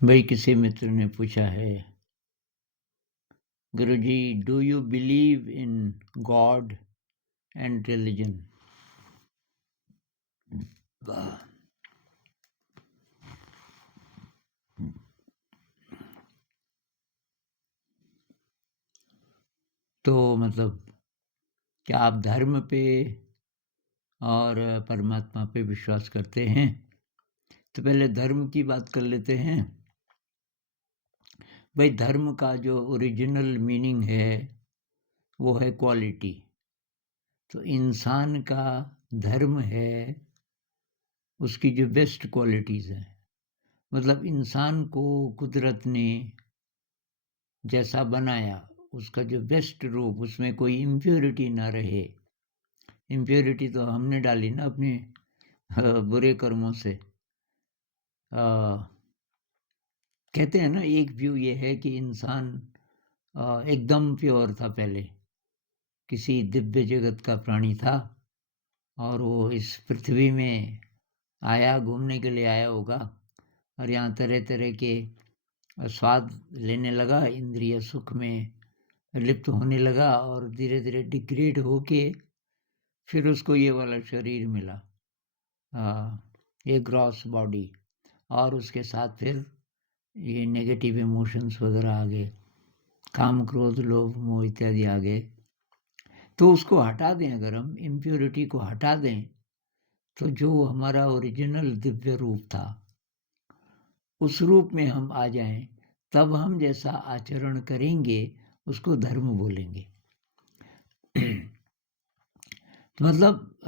भाई किसी मित्र ने पूछा है, Guruji, do you believe in God and religion? तो मतलब क्या आप धर्म पे और परमात्मा पे विश्वास करते हैं? तो पहले धर्म की बात कर लेते हैं। भाई धर्म का जो ओरिजिनल मीनिंग है वो है क्वालिटी। तो इंसान का धर्म है उसकी जो बेस्ट क्वालिटीज़ हैं। मतलब इंसान को कुदरत ने जैसा बनाया उसका जो बेस्ट रूप, उसमें कोई इम्प्योरिटी ना रहे। इम्प्योरिटी तो हमने डाली ना अपने बुरे कर्मों से। कहते हैं ना, एक व्यू ये है कि इंसान एकदम प्योर था पहले, किसी दिव्य जगत का प्राणी था और वो इस पृथ्वी में आया, घूमने के लिए आया होगा और यहाँ तरह तरह के स्वाद लेने लगा, इंद्रिय सुख में लिप्त होने लगा और धीरे धीरे डिग्रेड होके फिर उसको ये वाला शरीर मिला, ये ग्रॉस बॉडी, और उसके साथ फिर ये नेगेटिव इमोशंस वगैरह आ गए, काम क्रोध लोभ मोह इत्यादि आ गए। तो उसको हटा दें, अगर हम इम्प्योरिटी को हटा दें तो जो हमारा ओरिजिनल दिव्य रूप था उस रूप में हम आ जाएं, तब हम जैसा आचरण करेंगे उसको धर्म बोलेंगे। मतलब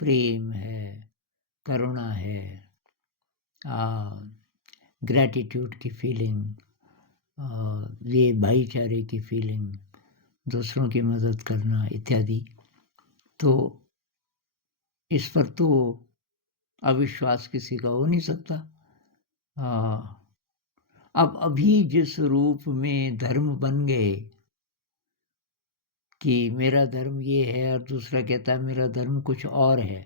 प्रेम है, करुणा है, ग्रैटिट्यूड की फीलिंग, ये भाईचारे की फीलिंग, दूसरों की मदद करना इत्यादि। तो इस पर तो अविश्वास किसी का हो नहीं सकता। अब अभी जिस रूप में धर्म बन गए कि मेरा धर्म ये है और दूसरा कहता है मेरा धर्म कुछ और है,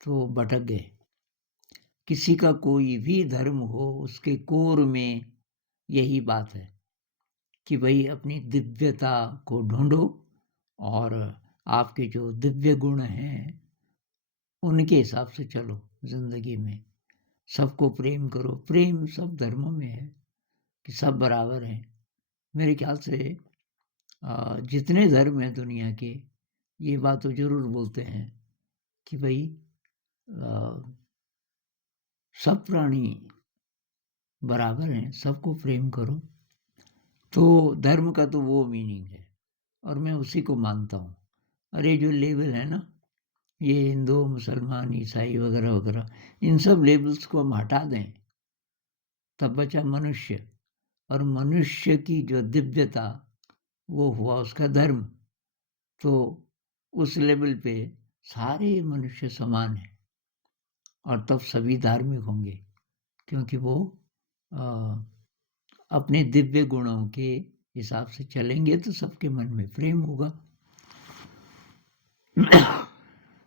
तो भटक गए। किसी का कोई भी धर्म हो, उसके कोर में यही बात है कि भाई अपनी दिव्यता को ढूंढो और आपके जो दिव्य गुण हैं उनके हिसाब से चलो जिंदगी में। सबको प्रेम करो। प्रेम सब धर्मों में है कि सब बराबर हैं। मेरे ख्याल से जितने धर्म हैं दुनिया के, ये बात तो जरूर बोलते हैं कि भाई सब प्राणी बराबर हैं, सबको प्रेम करो। तो धर्म का तो वो मीनिंग है और मैं उसी को मानता हूँ। अरे जो लेबल है ना, ये हिंदू मुसलमान ईसाई वगैरह वगैरह, इन सब लेबल्स को हम हटा दें, तब बचा मनुष्य। और मनुष्य की जो दिव्यता वो हुआ उसका धर्म। तो उस लेवल पे सारे मनुष्य समान हैं और तब सभी धार्मिक होंगे, क्योंकि वो अपने दिव्य गुणों के हिसाब से चलेंगे तो सबके मन में प्रेम होगा।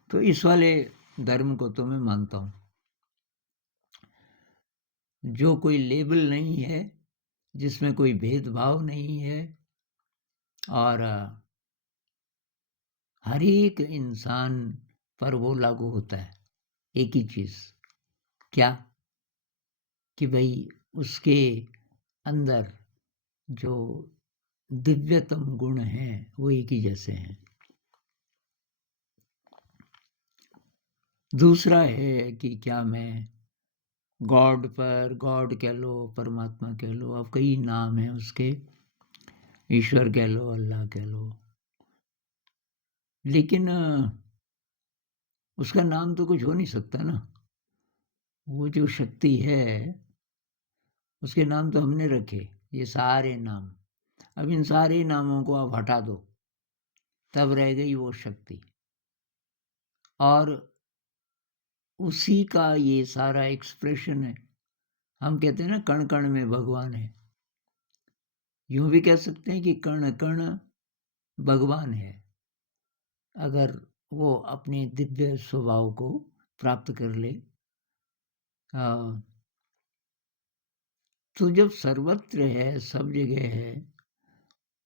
तो इस वाले धर्म को तो मैं मानता हूँ। जो कोई लेबल नहीं है, जिसमें कोई भेदभाव नहीं है और हर एक इंसान पर वो लागू होता है एक ही चीज़, क्या कि भाई उसके अंदर जो दिव्यतम गुण हैं वो एक ही जैसे हैं। दूसरा है कि क्या मैं गॉड पर, गॉड कह लो, परमात्मा कह लो, अब कई नाम हैं उसके, ईश्वर कह लो, अल्लाह कह लो, लेकिन उसका नाम तो कुछ हो नहीं सकता ना। वो जो शक्ति है उसके नाम तो हमने रखे, ये सारे नाम। अब इन सारे नामों को आप हटा दो, तब रह गई वो शक्ति, और उसी का ये सारा एक्सप्रेशन है। हम कहते हैं ना कण कण में भगवान है, यूं भी कह सकते हैं कि कण कण भगवान है, अगर वो अपने दिव्य स्वभाव को प्राप्त कर ले। तो जब सर्वत्र है, सब जगह है,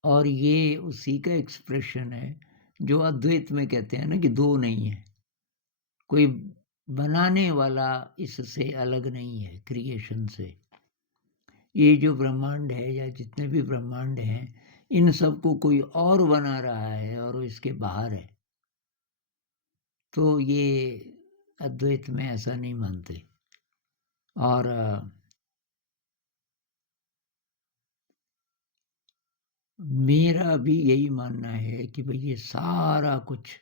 और ये उसी का एक्सप्रेशन है जो अद्वैत में कहते हैं ना कि दो नहीं है, कोई बनाने वाला इससे अलग नहीं है, क्रिएशन से। ये जो ब्रह्मांड है या जितने भी ब्रह्मांड हैं, इन सबको कोई और बना रहा है और वो इसके बाहर है। तो ये अद्वैत में ऐसा नहीं मानते। और मेरा भी यही मानना है कि भाई ये सारा कुछ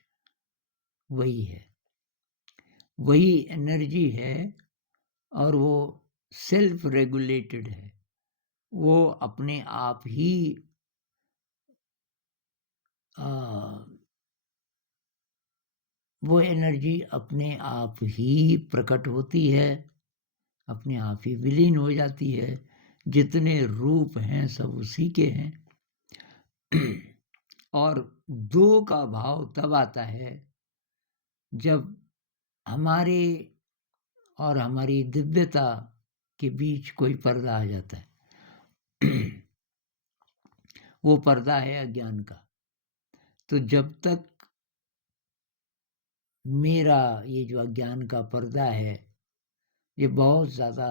वही है, वही एनर्जी है, और वो सेल्फ रेगुलेटेड है। वो अपने आप ही वो एनर्जी अपने आप ही प्रकट होती है, अपने आप ही विलीन हो जाती है। जितने रूप हैं सब उसी के हैं। और दो का भाव तब आता है जब हमारे और हमारी दिव्यता के बीच कोई पर्दा आ जाता है। वो पर्दा है अज्ञान का। तो जब तक मेरा ये जो अज्ञान का पर्दा है ये बहुत ज़्यादा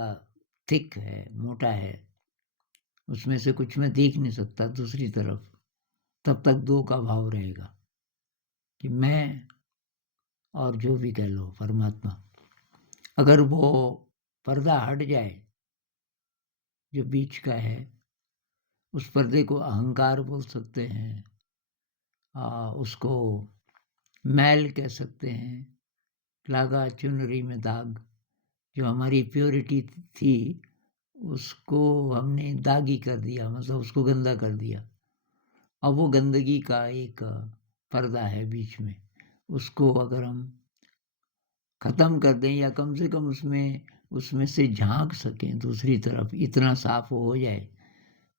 थिक है, मोटा है, उसमें से कुछ मैं देख नहीं सकता दूसरी तरफ, तब तक दो का भाव रहेगा कि मैं और जो भी कह लो परमात्मा। अगर वो पर्दा हट जाए जो बीच का है, उस पर्दे को अहंकार बोल सकते हैं, उसको मैल कह सकते हैं, लागा चुनरी में दाग। जो हमारी प्योरिटी थी उसको हमने दागी कर दिया, मतलब उसको गंदा कर दिया। अब वो गंदगी का एक पर्दा है बीच में, उसको अगर हम ख़त्म कर दें या कम से कम उसमें से झांक सकें दूसरी तरफ, इतना साफ हो जाए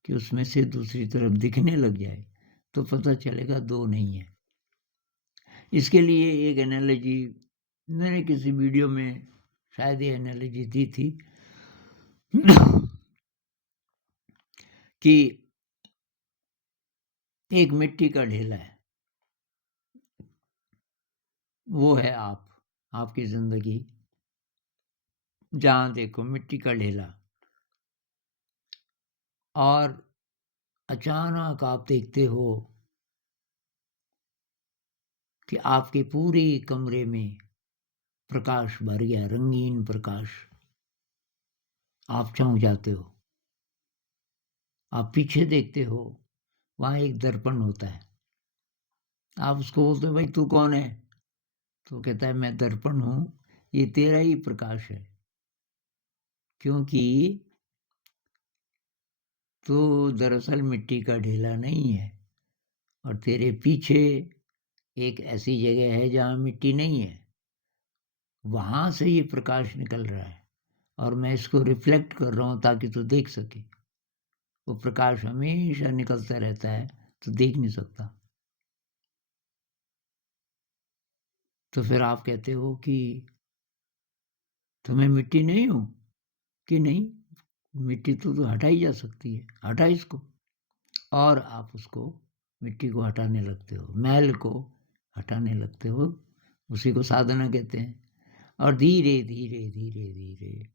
कि उसमें से दूसरी तरफ दिखने लग जाए, तो पता चलेगा दो नहीं है। इसके लिए एक एनालॉजी मैंने किसी वीडियो में शायद ये एनालॉजी दी थी कि एक मिट्टी का ढेला है, वो है आपकी जिंदगी। जहाँ देखो मिट्टी का ढेला, और अचानक आप देखते हो कि आपके पूरे कमरे में प्रकाश भर गया, रंगीन प्रकाश। आप चौंक जाते हो, आप पीछे देखते हो, वहाँ एक दर्पण होता है। आप उसको बोलते हो भाई तू कौन है? तो कहता है मैं दर्पण हूँ, ये तेरा ही प्रकाश है, क्योंकि तू दरअसल मिट्टी का ढेला नहीं है, और तेरे पीछे एक ऐसी जगह है जहाँ मिट्टी नहीं है, वहाँ से ये प्रकाश निकल रहा है, और मैं इसको रिफ्लेक्ट कर रहा हूँ ताकि तू देख सके। वो प्रकाश हमेशा निकलता रहता है, तो देख नहीं सकता। तो फिर आप कहते हो कि तो मैं मिट्टी नहीं हूँ, कि नहीं, मिट्टी तो हटाई जा सकती है, हटा इसको। और आप उसको मिट्टी को हटाने लगते हो, मैल को हटाने लगते हो, उसी को साधना कहते हैं। और धीरे धीरे धीरे धीरे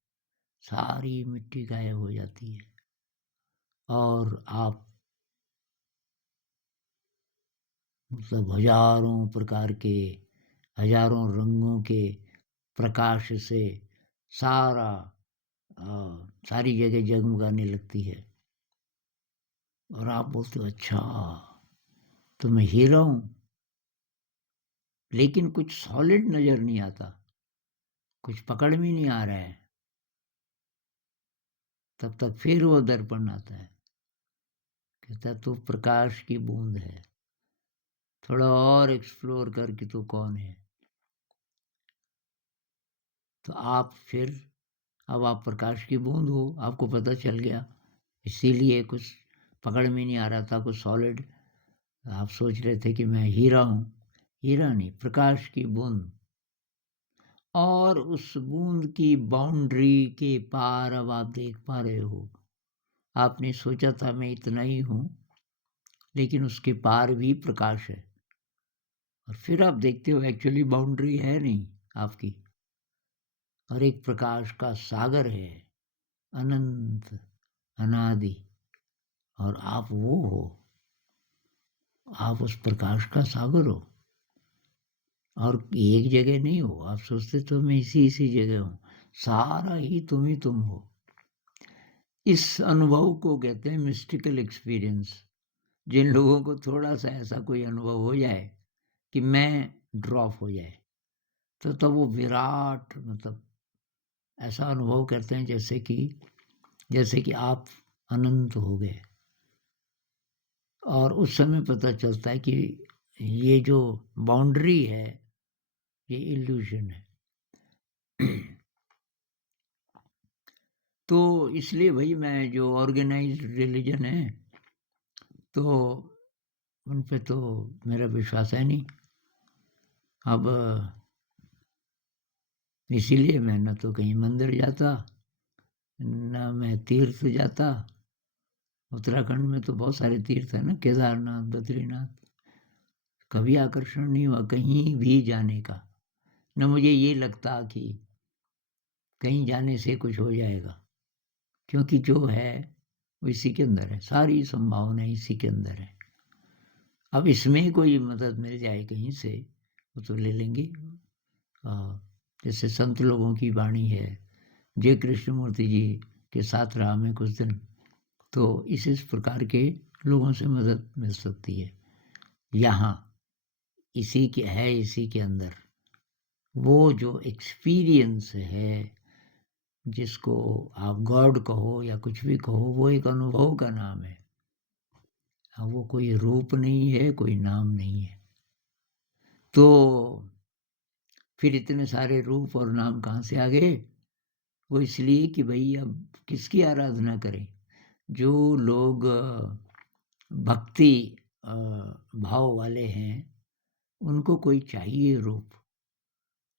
सारी मिट्टी गायब हो जाती है, और आप मतलब हजारों प्रकार के, हजारों रंगों के प्रकाश से सारा सारी जगह जगमगाने लगती है। और आप बोलते हो अच्छा तो मैं हीरा हूँ, लेकिन कुछ सॉलिड नजर नहीं आता, कुछ पकड़ में नहीं आ रहा है। तब तक फिर वो दर्पण आता है, कहता तू प्रकाश की बूंद है, थोड़ा और एक्सप्लोर कर कि तू कौन है। तो आप फिर, अब आप प्रकाश की बूंद हो, आपको पता चल गया, इसीलिए कुछ पकड़ में नहीं आ रहा था, कुछ सॉलिड। आप सोच रहे थे कि मैं हीरा हूँ, हीरा नहीं, प्रकाश की बूंद। और उस बूंद की बाउंड्री के पार अब आप देख पा रहे हो आपने सोचा था मैं इतना ही हूँ, लेकिन उसके पार भी प्रकाश है। और फिर आप देखते हो एक्चुअली बाउंड्री है नहीं आपकी, और एक प्रकाश का सागर है, अनंत, अनादि, और आप वो हो, आप उस प्रकाश का सागर हो। और एक जगह नहीं हो, आप सोचते तो मैं इसी जगह हूँ, सारा ही तुम हो। इस अनुभव को कहते हैं मिस्टिकल एक्सपीरियंस। जिन लोगों को थोड़ा सा ऐसा कोई अनुभव हो जाए कि मैं ड्रॉप हो जाए, तो तब वो विराट, मतलब ऐसा अनुभव करते हैं जैसे कि आप अनंत हो गए। और उस समय पता चलता है कि ये जो बाउंड्री है ये इल्यूजन है। तो इसलिए भाई मैं जो ऑर्गेनाइज्ड रिलीजन है, तो उन पे तो मेरा विश्वास है नहीं। अब इसीलिए मैं न तो कहीं मंदिर जाता, न मैं तीर्थ जाता। उत्तराखंड में तो बहुत सारे तीर्थ है ना, केदारनाथ, बद्रीनाथ। कभी आकर्षण नहीं हुआ कहीं भी जाने का। न मुझे ये लगता कि कहीं जाने से कुछ हो जाएगा, क्योंकि जो है वो इसी के अंदर है, सारी संभावनाएं इसी के अंदर है। अब इसमें कोई मदद मिल जाए कहीं से, वो तो ले लेंगे। जैसे संत लोगों की वाणी है, जय कृष्णमूर्ति जी के साथ रहा मैं कुछ दिन, तो इस प्रकार के लोगों से मदद मिल सकती है। यहाँ इसी के अंदर वो जो एक्सपीरियंस है, जिसको आप गॉड कहो या कुछ भी कहो, वो एक अनुभव का नाम है। वो कोई रूप नहीं है, कोई नाम नहीं है। तो फिर इतने सारे रूप और नाम कहाँ से आ गए? वो इसलिए कि भाई अब किसकी आराधना करें? जो लोग भक्ति भाव वाले हैं, उनको कोई चाहिए रूप।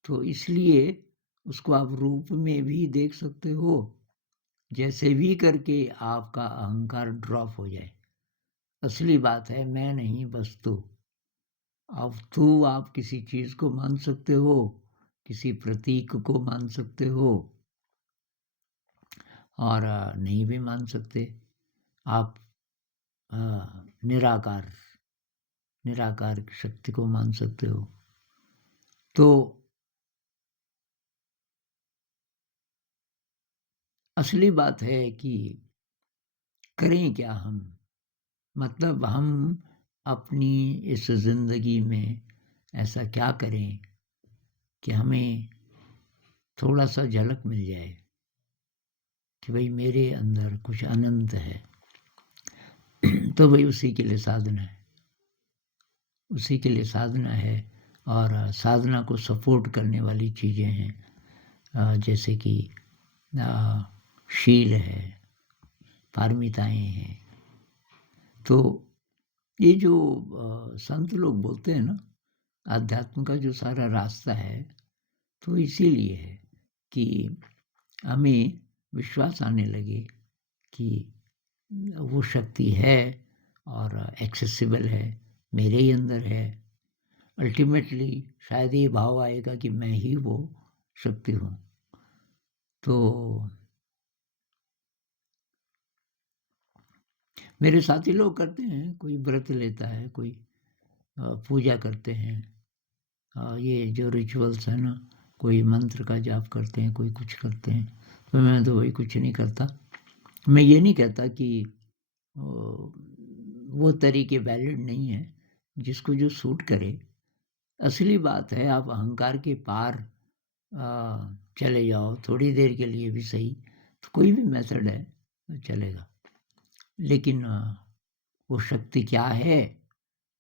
तो इसलिए उसको आप रूप में भी देख सकते हो, जैसे भी करके आपका अहंकार ड्रॉप हो जाए। असली बात है मैं नहीं बस तू। अब तू आप किसी चीज को मान सकते हो, किसी प्रतीक को मान सकते हो, और नहीं भी मान सकते। आप निराकार शक्ति को मान सकते हो। तो असली बात है कि करें क्या हम, मतलब हम अपनी इस जिंदगी में ऐसा क्या करें कि हमें थोड़ा सा झलक मिल जाए कि भाई मेरे अंदर कुछ अनंत है। तो भाई उसी के लिए साधना है, उसी के लिए साधना है। और साधना को सपोर्ट करने वाली चीज़ें हैं, जैसे कि शील है, पारमिताएं हैं। तो ये जो संत लोग बोलते हैं ना, आध्यात्म का जो सारा रास्ता है, तो इसीलिए है कि हमें विश्वास आने लगे कि वो शक्ति है और एक्सेसिबल है, मेरे ही अंदर है। अल्टीमेटली शायद ये भाव आएगा कि मैं ही वो शक्ति हूँ। तो मेरे साथी लोग करते हैं, कोई व्रत लेता है, कोई पूजा करते हैं, ये जो रिचुअल्स है ना, कोई मंत्र का जाप करते हैं, कोई कुछ करते हैं। तो मैं तो वही कुछ नहीं करता। मैं ये नहीं कहता कि वो तरीके वैलिड नहीं है, जिसको जो सूट करे। असली बात है आप अहंकार के पार चले जाओ थोड़ी देर के लिए भी सही, तो कोई भी मेथड है तो चलेगा। लेकिन वो शक्ति क्या है?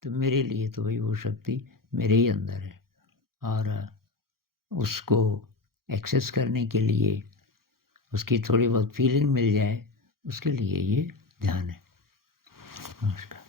तो मेरे लिए तो भाई वो शक्ति मेरे ही अंदर है, और उसको एक्सेस करने के लिए, उसकी थोड़ी बहुत फीलिंग मिल जाए, उसके लिए ये ध्यान है। नमस्कार।